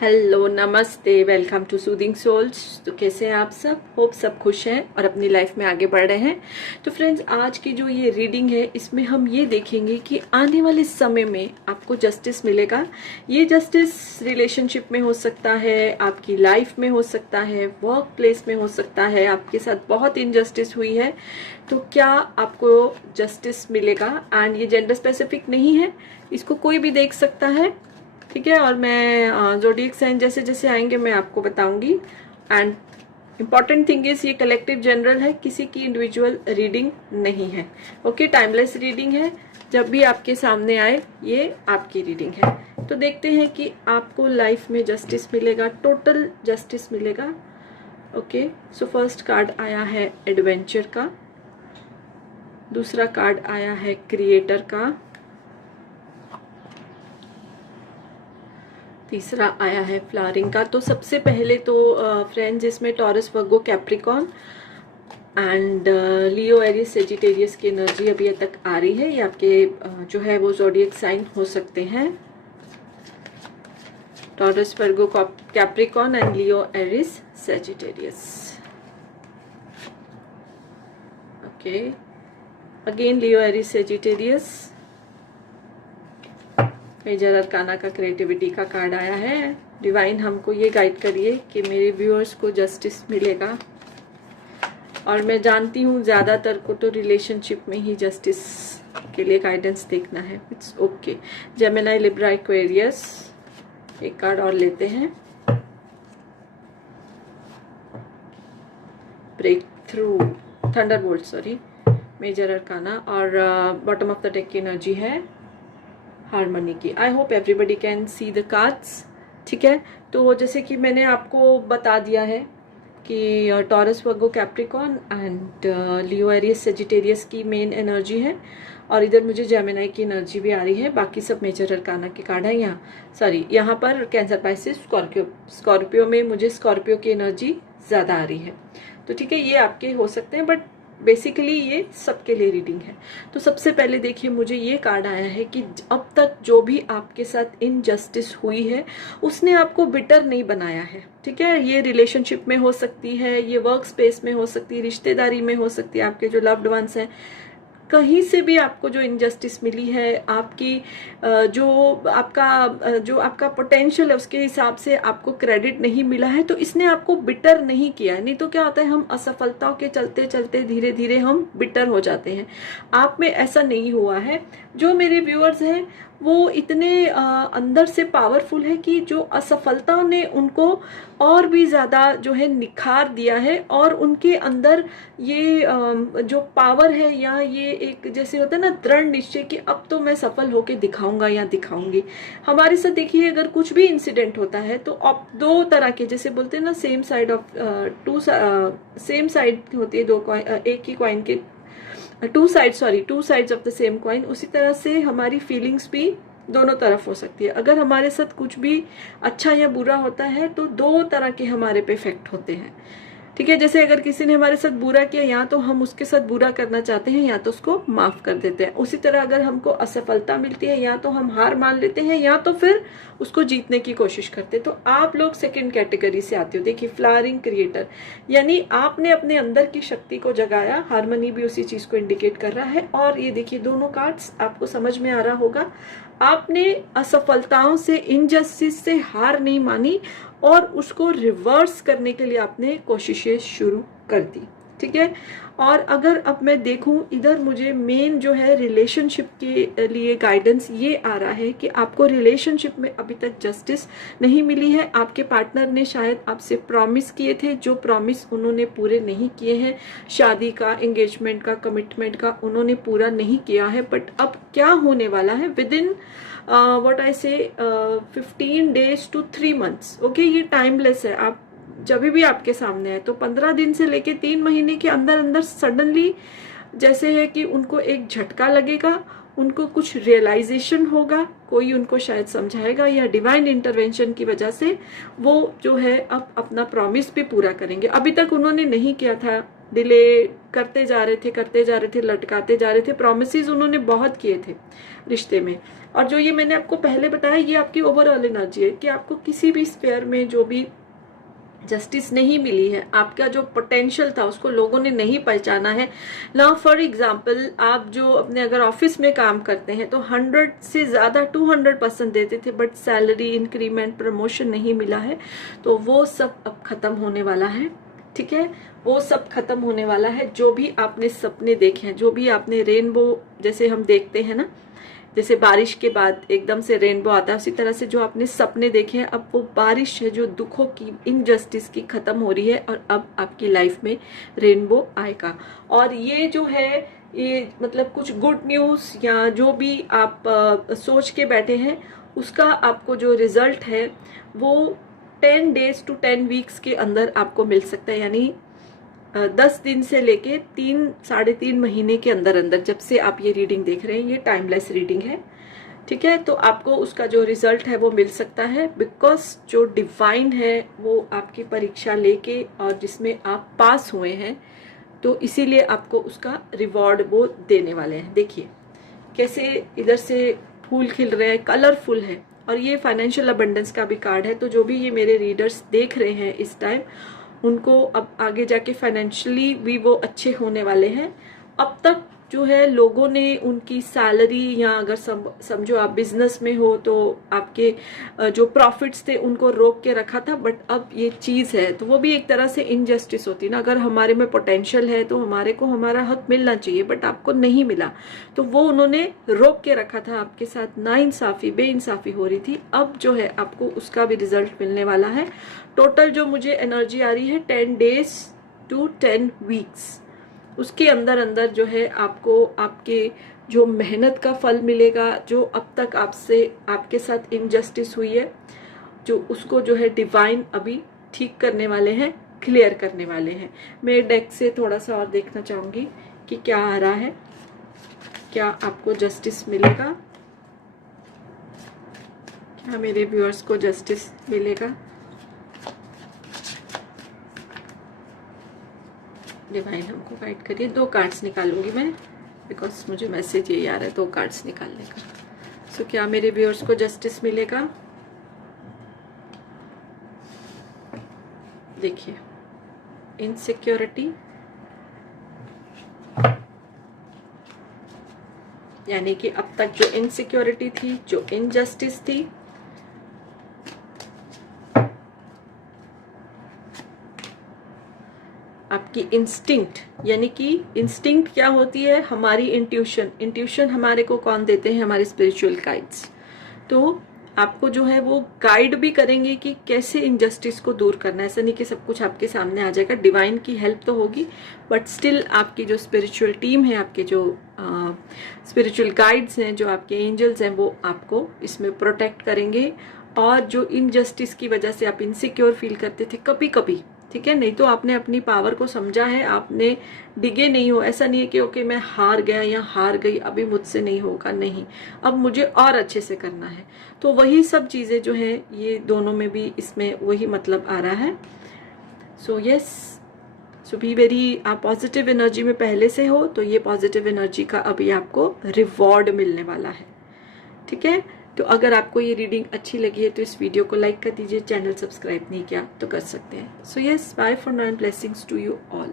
Hello, नमस्ते, welcome to soothing souls. तो कैसे हैं आप सब? होप सब खुश हैं और अपनी लाइफ में आगे बढ़ रहे हैं। तो फ्रेंड्स, आज की जो ये रीडिंग है इसमें हम ये देखेंगे कि आने वाले समय में आपको जस्टिस मिलेगा। ये जस्टिस रिलेशनशिप में हो सकता है, आपकी लाइफ में हो सकता है, वर्क प्लेस में हो सकता है, आपके साथ बहुत इनजस्टिस हुई है तो क्या आपको जस्टिस मिलेगा। एंड ये जेंडर स्पेसिफिक नहीं है, इसको कोई भी देख सकता है, ठीक है। और मैं ज़ोडिएक साइन जैसे जैसे आएंगे मैं आपको बताऊंगी। एंड इम्पॉर्टेंट थिंग इज ये कलेक्टिव जनरल है, किसी की इंडिविजुअल रीडिंग नहीं है। ओके, टाइमलेस रीडिंग है, जब भी आपके सामने आए ये आपकी रीडिंग है। तो देखते हैं कि आपको लाइफ में जस्टिस मिलेगा, टोटल जस्टिस मिलेगा। ओके, सो फर्स्ट कार्ड आया है एडवेंचर का, दूसरा कार्ड आया है क्रिएटर का, तीसरा आया है फ्लावरिंग का। तो सबसे पहले तो फ्रेंड्स इसमें Taurus, Virgo, Capricorn and Leo, Aries, Sagittarius की एनर्जी अभी तक आ रही है। ये आपके जो है वो ज़ोडिएक साइन हो सकते हैं, Taurus, Virgo, Capricorn and Leo, Aries, Sagittarius. Okay, again Leo, Aries, Sagittarius. Major arcana का क्रिएटिविटी का कार्ड आया है। डिवाइन हमको ये गाइड करिए कि मेरे व्यूअर्स को जस्टिस मिलेगा। और मैं जानती हूँ ज़्यादातर को तो रिलेशनशिप में ही जस्टिस के लिए गाइडेंस देखना है। It's okay. Gemini, Libra, Aquarius. एक कार्ड और लेते हैं, breakthrough, thunderbolt, sorry, major arcana. और बॉटम ऑफ द डेक की एनर्जी है हार्मनी की। I hope everybody can see the cards, ठीक है। तो जैसे कि मैंने आपको बता दिया है कि Taurus, Virgo, Capricorn and Leo, Aries, Sagittarius की मेन एनर्जी है। और इधर मुझे जेमिनी की एनर्जी भी आ रही है। बाकी सब मेजर अरकाना के कार्ड है। यहाँ पर कैंसर, पाइसिस, स्कॉर्पियो में मुझे स्कॉर्पियो की एनर्जी ज़्यादा आ रही है। तो ठीक है, ये आपके हो सकते हैं, बट बेसिकली ये सबके लिए रीडिंग है। तो सबसे पहले देखिए, मुझे ये कार्ड आया है कि अब तक जो भी आपके साथ इनजस्टिस हुई है उसने आपको बिटर नहीं बनाया है, ठीक है। ये रिलेशनशिप में हो सकती है, ये वर्क स्पेस में हो सकती है, रिश्तेदारी में हो सकती है, आपके जो लव्ड वंस हैं, कहीं से भी आपको जो इनजस्टिस मिली है, आपकी जो आपका पोटेंशियल है उसके हिसाब से आपको क्रेडिट नहीं मिला है, तो इसने आपको बिटर नहीं किया है। नहीं तो क्या होता है, हम असफलताओं के चलते चलते धीरे धीरे हम बिटर हो जाते हैं। आप में ऐसा नहीं हुआ है। जो मेरे व्यूअर्स हैं वो इतने अंदर से पावरफुल है कि जो असफलता ने उनको और भी ज़्यादा जो है निखार दिया है, और उनके अंदर ये जो पावर है, या ये एक जैसे होता है ना दृढ़ निश्चय कि अब तो मैं सफल होके दिखाऊंगा या दिखाऊंगी। हमारे साथ देखिए, अगर कुछ भी इंसिडेंट होता है तो अब दो तरह के, जैसे बोलते हैं ना, सेम साइड होती है, दो कॉइन, एक ही कॉइन के two sides of the same coin. उसी तरह से हमारी फीलिंग्स भी दोनों तरफ हो सकती है। अगर हमारे साथ कुछ भी अच्छा या बुरा होता है तो दो तरह के हमारे पे इफेक्ट होते हैं, ठीक है। जैसे अगर किसी ने हमारे साथ बुरा किया, या तो हम उसके साथ बुरा करना चाहते हैं या तो उसको माफ कर देते हैं। उसी तरह अगर हमको असफलता मिलती है, या तो हम हार मान लेते हैं या तो फिर उसको जीतने की कोशिश करते हैं। तो आप लोग सेकंड कैटेगरी से आते हो। देखिए, फ्लावरिंग, क्रिएटर, यानी आपने अपने अंदर की शक्ति को जगाया। हार्मनी भी उसी चीज को इंडिकेट कर रहा है। और ये देखिए, दोनों कार्ड्स आपको समझ में आ रहा होगा, आपने असफलताओं से, इनजस्टिस से हार नहीं मानी और उसको रिवर्स करने के लिए आपने कोशिशें शुरू कर दी, ठीक है। और अगर अब मैं देखूं, इधर मुझे मेन जो है रिलेशनशिप के लिए गाइडेंस ये आ रहा है कि आपको रिलेशनशिप में अभी तक जस्टिस नहीं मिली है। आपके पार्टनर ने शायद आपसे प्रॉमिस किए थे, जो प्रॉमिस उन्होंने पूरे नहीं किए हैं। शादी का, एंगेजमेंट का, कमिटमेंट का उन्होंने पूरा नहीं किया है। बट अब क्या होने वाला है, विद इन व्हाट आई से 15 days to 3 months, ओके। ये टाइमलेस है, आप जब भी आपके सामने है तो 15 दिन से लेके 3 महीने के अंदर अंदर सडनली जैसे है कि उनको एक झटका लगेगा उनको कुछ रियलाइजेशन होगा, कोई उनको शायद समझाएगा, या डिवाइन इंटरवेंशन की वजह से वो जो है अब अपना प्रॉमिस भी पूरा करेंगे। अभी तक उन्होंने नहीं किया था, डिले करते जा रहे थे, लटकाते जा रहे थे। प्रॉमिसेस उन्होंने बहुत किए थे रिश्ते में। और जो ये मैंने आपको पहले बताया, ये आपकी ओवरऑल एनर्जी है कि आपको किसी भी स्फेयर में जो भी जस्टिस नहीं मिली है, आपका जो पोटेंशियल था उसको लोगों ने नहीं पहचाना है ना। फॉर एग्जाम्पल, आप जो अपने अगर ऑफिस में काम करते हैं तो 100 से ज़्यादा 200% देते थे, बट सैलरी इंक्रीमेंट प्रमोशन नहीं मिला है, तो वो सब अब खत्म होने वाला है। ठीक है, वो सब खत्म होने वाला है। जो भी आपने सपने देखे हैं, जो भी आपने रेनबो जैसे हम देखते हैं ना, जैसे बारिश के बाद एकदम से रेनबो आता है, उसी तरह से जो आपने सपने देखे हैं, अब वो बारिश है जो दुखों की, इनजस्टिस की खत्म हो रही है, और अब आपकी लाइफ में रेनबो आएगा। और ये जो है, ये मतलब कुछ गुड न्यूज़ या जो भी आप सोच के बैठे हैं, उसका आपको जो रिजल्ट है वो 10 days to 10 weeks के अंदर आपको मिल सकता है। यानी 10 दिन से लेके 3-3.5 महीने के अंदर अंदर, जब से आप ये रीडिंग देख रहे हैं, ये टाइमलेस रीडिंग है। ठीक है, तो आपको उसका जो रिजल्ट है वो मिल सकता है, बिकॉज जो डिवाइन है वो आपकी परीक्षा लेके और जिसमें आप पास हुए हैं, तो इसीलिए आपको उसका रिवॉर्ड वो देने वाले हैं। देखिए कैसे इधर से फूल खिल रहे हैं, कलरफुल है, और ये फाइनेंशियल अबंडेंस का भी कार्ड है। तो जो भी ये मेरे रीडर्स देख रहे हैं इस टाइम, उनको अब आगे जाके फाइनेंशियली भी वो अच्छे होने वाले हैं। अब तक जो है लोगों ने उनकी सैलरी, या अगर समझो आप बिजनेस में हो तो आपके जो प्रॉफिट्स थे उनको रोक के रखा था, बट अब ये चीज़ है तो वो भी एक तरह से इनजस्टिस होती है ना। अगर हमारे में पोटेंशियल है तो हमारे को हमारा हक मिलना चाहिए, बट आपको नहीं मिला, तो वो उन्होंने रोक के रखा था। आपके साथ नाइंसाफी, बेइंसाफी हो रही थी। अब जो है आपको उसका भी रिजल्ट मिलने वाला है। टोटल जो मुझे एनर्जी आ रही है 10 days to 10 weeks, उसके अंदर अंदर जो है आपको आपके जो मेहनत का फल मिलेगा, जो अब तक आपके साथ इनजस्टिस हुई है, जो उसको जो है डिवाइन अभी ठीक करने वाले हैं, क्लियर करने वाले हैं। मैं डेक से थोड़ा सा और देखना चाहूंगी कि क्या आ रहा है, क्या आपको जस्टिस मिलेगा, क्या मेरे व्यूअर्स को जस्टिस मिलेगा। डिवाइन हमको गाइड करिए। 2 कार्ड्स निकालूंगी मैं, बिकॉज मुझे मैसेज यही आ रहा है 2 कार्ड्स निकालने का। सो क्या मेरे व्यूअर्स को जस्टिस मिलेगा? देखिए, इनसिक्योरिटी, यानी कि अब तक जो इनसिक्योरिटी थी, जो इनजस्टिस थी, आपकी इंस्टिंक्ट, यानी कि इंस्टिंक्ट क्या होती है? हमारी इंट्यूशन हमारे को कौन देते हैं? हमारे स्पिरिचुअल गाइड्स। तो आपको जो है वो गाइड भी करेंगे कि कैसे इनजस्टिस को दूर करना है। ऐसा नहीं कि सब कुछ आपके सामने आ जाएगा, डिवाइन की हेल्प तो होगी, बट स्टिल आपकी जो स्पिरिचुअल टीम है, आपके जो स्पिरिचुअल गाइड्स हैं, जो आपके एंजल्स हैं, वो आपको इसमें प्रोटेक्ट करेंगे। और जो इनजस्टिस की वजह से आप इनसिक्योर फील करते थे कभी कभी, ठीक है, नहीं तो आपने अपनी पावर को समझा है, आपने डिगे नहीं हो। ऐसा नहीं है कि ओके मैं हार गया या हार गई, अभी मुझसे नहीं होगा, नहीं, अब मुझे और अच्छे से करना है। तो वही सब चीजें जो है, ये दोनों में भी इसमें वही मतलब आ रहा है। So yes, so be very, आप पॉजिटिव एनर्जी में पहले से हो, तो ये पॉजिटिव एनर्जी का अभी आपको रिवॉर्ड मिलने वाला है। ठीक है, तो अगर आपको ये रीडिंग अच्छी लगी है तो इस वीडियो को लाइक कर दीजिए, चैनल सब्सक्राइब नहीं किया तो कर सकते हैं। So yes, bye for now and blessings to you all.